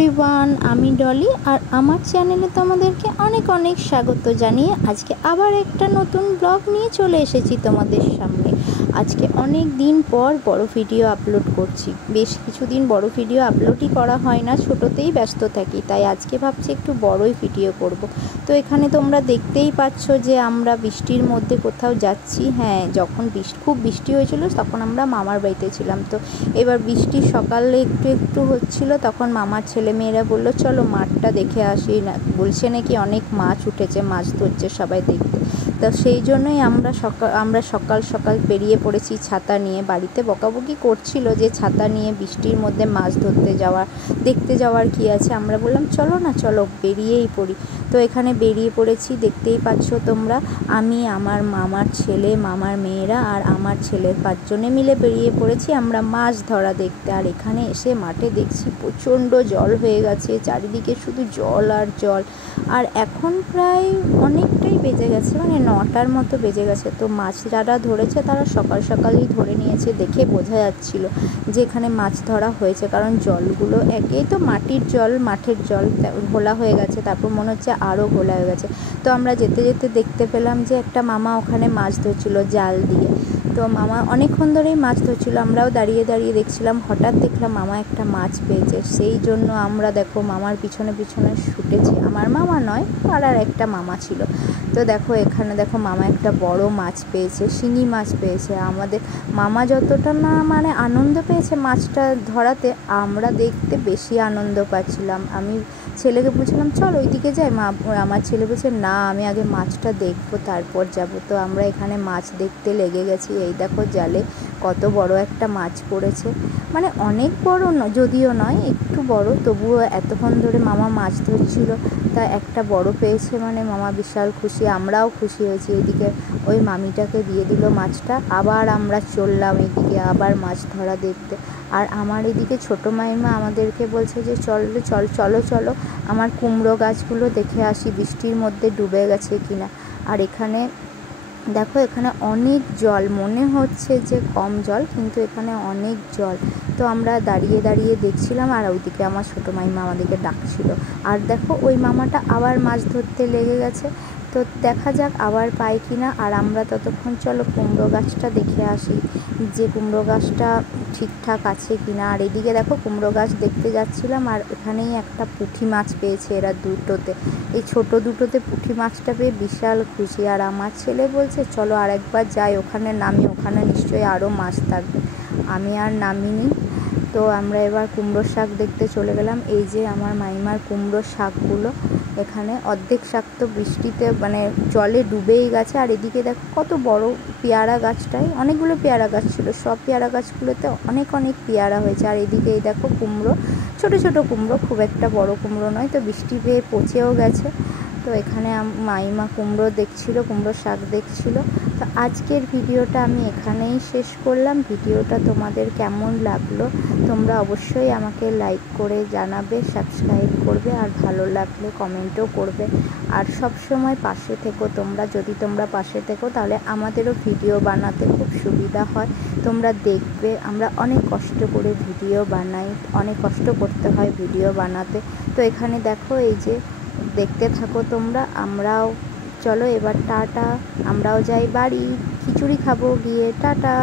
Everyone, আমি ডলি আর আমার চ্যানেলে তোমাদেরকে অনেক অনেক স্বাগত জানিয়ে আজকে আবার একটা নতুন ব্লগ নিয়ে চলে এসেছি তোমাদের সামনে। আজকে অনেক দিন পর বড় ভিডিও আপলোড করছি। বেশ কিছুদিন বড় ভিডিও আপলোডই করা হয় না, ছোটোতেই ব্যস্ত থাকি, তাই আজকে ভাবছি একটু বড়ই ভিডিও করব। তো এখানে তোমরা দেখতেই পাচ্ছ যে আমরা বৃষ্টির মধ্যে কোথাও যাচ্ছি। হ্যাঁ, যখন খুব বৃষ্টি হয়েছিল তখন আমরা মামার বাড়িতে ছিলাম। তো এবার বৃষ্টি সকালে একটু একটু হচ্ছিল, তখন মামার ছেলেমেয়েরা বললো চলো মাঠটা দেখে আসি, না বলছে নাকি অনেক মাছ উঠেছে, মাছ ধরছে সবাই দেখতে। তো সেই জন্যই আমরা সকাল সকাল বেরিয়ে পড়েছি ছাতা নিয়ে। বাড়িতে বকাবকি করছিল যে ছাতা নিয়ে বৃষ্টির মধ্যে মাছ ধরতে দেখতে যাওয়ার কি আছে। আমরা বললাম চলো না, চলো বেরিয়েই পড়ি। তো এখানে বেরিয়ে পড়েছি, দেখতেই পাচ্ছ তোমরা। আমি, আমার মামার ছেলে, মামার মেয়েরা আর আমার ছেলের 5 জনে মিলে বেরিয়ে পড়েছি আমরা মাছ ধরা দেখতে। আর এখানে এসে মাঠে দেখছি প্রচণ্ড জল হয়ে গেছে, চারিদিকে শুধু জল আর জল। আর এখন প্রায় অনেকটাই বেজে গেছে, মানে 9টার মতো বেজে গেছে। তো মাছ যারা ধরেছে তারা সকাল সকালই ধরে নিয়েছে, দেখে বোঝা যাচ্ছিল যে এখানে মাছ ধরা হয়েছে। কারণ জলগুলো একেই তো মাটির জল, মাঠের জল ঘোলা হয়ে গেছে, তারপর মনে হচ্ছে আরও ঘোলা হয়ে গেছে। তো আমরা যেতে যেতে দেখতে পেলাম যে একটা মামা ওখানে মাছ ধরছিল জাল দিয়ে। তো মামা অনেকক্ষণ ধরেই মাছ ধরছিল, আমরাও দাঁড়িয়ে দাঁড়িয়ে দেখছিলাম। হঠাৎ দেখলাম মামা একটা মাছ পেয়েছে, সেই জন্য আমরা দেখো মামার পিছনে পিছনে ছুটেছি। আমার মামা নয়, আর একটা মামা ছিল। তো দেখো এখানে দেখো মামা একটা বড় মাছ পেয়েছে, শিঙি মাছ পেয়েছে। আমাদের মামা যতটা না মানে আনন্দ পেয়েছে মাছটা ধরাতে, আমরা দেখতে বেশি আনন্দ পাচ্ছিলাম। আমি ছেলেকে বলছিলাম চল ওইদিকে যাই, আমার ছেলে বলছে না, আমি আগে মাছটা দেখবো তারপর যাব। তো আমরা এখানে মাছ দেখতে লেগে গেছি। এই দেখো জালে কত বড় একটা মাছ পড়েছে, মানে অনেক বড় যদিও নয়, একটু বড়, তবুও এতক্ষণ ধরে মামা মাছ ধরছিল, তা একটা বড় পেয়েছে, মানে মামা বিশাল খুশি, আমরাও খুশি হয়েছি। এদিকে ওই মামিটাকে দিয়ে দিল মাছটা, আবার আমরা চললাম এদিকে আবার মাছ ধরা দেখতে। আর আমার এদিকে ছোটো মাইমা আমাদেরকে বলছে যে চলো আমার কুমড়ো গাছগুলো দেখে আসি, বৃষ্টির মধ্যে ডুবে গেছে কিনা। আর এখানে দেখো এখানে অনেক জল, মনে হচ্ছে যে কম জল, কিন্তু এখানে অনেক জল। তো আমরা দাঁড়িয়ে দাঁড়িয়ে দেখছিলাম, আর ওইদিকে আমার ছোটো মাইমা আমাদেরকে ডাকছিল। আর দেখো ওই মামাটা আবার মাছ ধরতে লেগে গেছে। তো দেখা যাক আবার পাই কি না। আর আমরা ততক্ষণ চলো কুমড়ো গাছটা দেখে আসি যে কুমড়ো গাছটা ঠিকঠাক আছে কি না। আর এদিকে দেখো কুমড়ো গাছ দেখতে যাচ্ছিলাম, আর এখানেই একটা পুঁটি মাছ পেয়েছে এরা দুটোতে, এই ছোটো দুটোতে পুঁটি মাছটা পেয়ে বিশাল খুশি। আর আমার ছেলে বলছে চলো আর একবার যাই, ওখানে নামি, ওখানে নিশ্চয়ই আরও মাছ থাকবে। আমি আর নামিনি। তো আমরা এবার কুমড়োর শাক দেখতে চলে গেলাম। এই যে আমার মাইমার কুমড়োর শাকগুলো, এখানে অর্ধেক শাক তো বৃষ্টিতে মানে জলে ডুবেই গেছে। আর এদিকে দেখো কত বড় পেয়ারা গাছটায় অনেকগুলো পেয়ারা গাছ ছিল, সব পেয়ারা গাছগুলোতে অনেক অনেক পেয়ারা হয়েছে। আর এদিকে এই দেখো কুমড়ো, ছোট ছোট কুমড়ো, খুব একটা বড় কুমড়ো নয়। তো বৃষ্টি পেয়ে পচেও গেছে। তো এখানে মাইমা কুমড়ো দেখছিল, কুমড়ো শাক দেখছিল। তো আজকের ভিডিওটা আমি এখানেই শেষ করলাম। ভিডিওটা তোমাদের কেমন লাগলো তোমরা অবশ্যই আমাকে লাইক করে জানাবে, সাবস্ক্রাইব করবে, আর ভালো লাগলে কমেন্টও করবে। আর সব সময় পাশে থেকো তোমরা, যদি তোমরা পাশে থেকো তাহলে আমাদেরও ভিডিও বানাতে খুব সুবিধা হয়। তোমরা দেখবে আমরা অনেক কষ্ট করে ভিডিও বানাই, অনেক কষ্ট করতে হয় ভিডিও বানাতে। তো এখানে দেখো এই যে দেখতে থাকো তোমরা। আমরাও চলো এবার টাটা, আমরাও যাই বাড়ি, খিচুড়ি খাবো গিয়ে, টাটা।